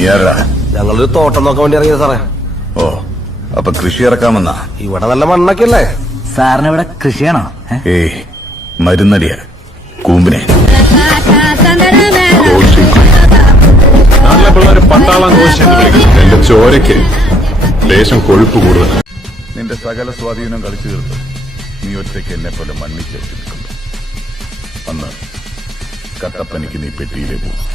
നീ ആരാ? ഞങ്ങളൊരു തോട്ടം നോക്കാൻ വേണ്ടി ഇറങ്ങിയത് സാറേ. ഓ, അപ്പൊ കൃഷി ഇറക്കാമെന്നാ? ഇവിടെ നല്ല മണ്ണൊക്കെ അല്ലേ സാറിന് ഇവിടെ കൃഷിയാണോ? ഏയ്, മരുന്നടിയ കൂമ്പിനെ. നാട്ടിലെ പിള്ളേര് പട്ടാളം കോശി എന്ന് വിളിക്കും. എന്റെ ചോരയ്ക്ക് ലേശം കൊഴുപ്പ് കൂടുതൽ. നിന്റെ സകല സ്വാധീനം കളിച്ചു തീർത്ത് നീ ഒറ്റയ്ക്ക് എന്നെ പോലെ മണ്ണിച്ചേർത്തി നിൽക്കുന്നു. അന്ന് കട്ടപ്പനയ്ക്ക് നീ പെട്ടിയിലേ പോകും.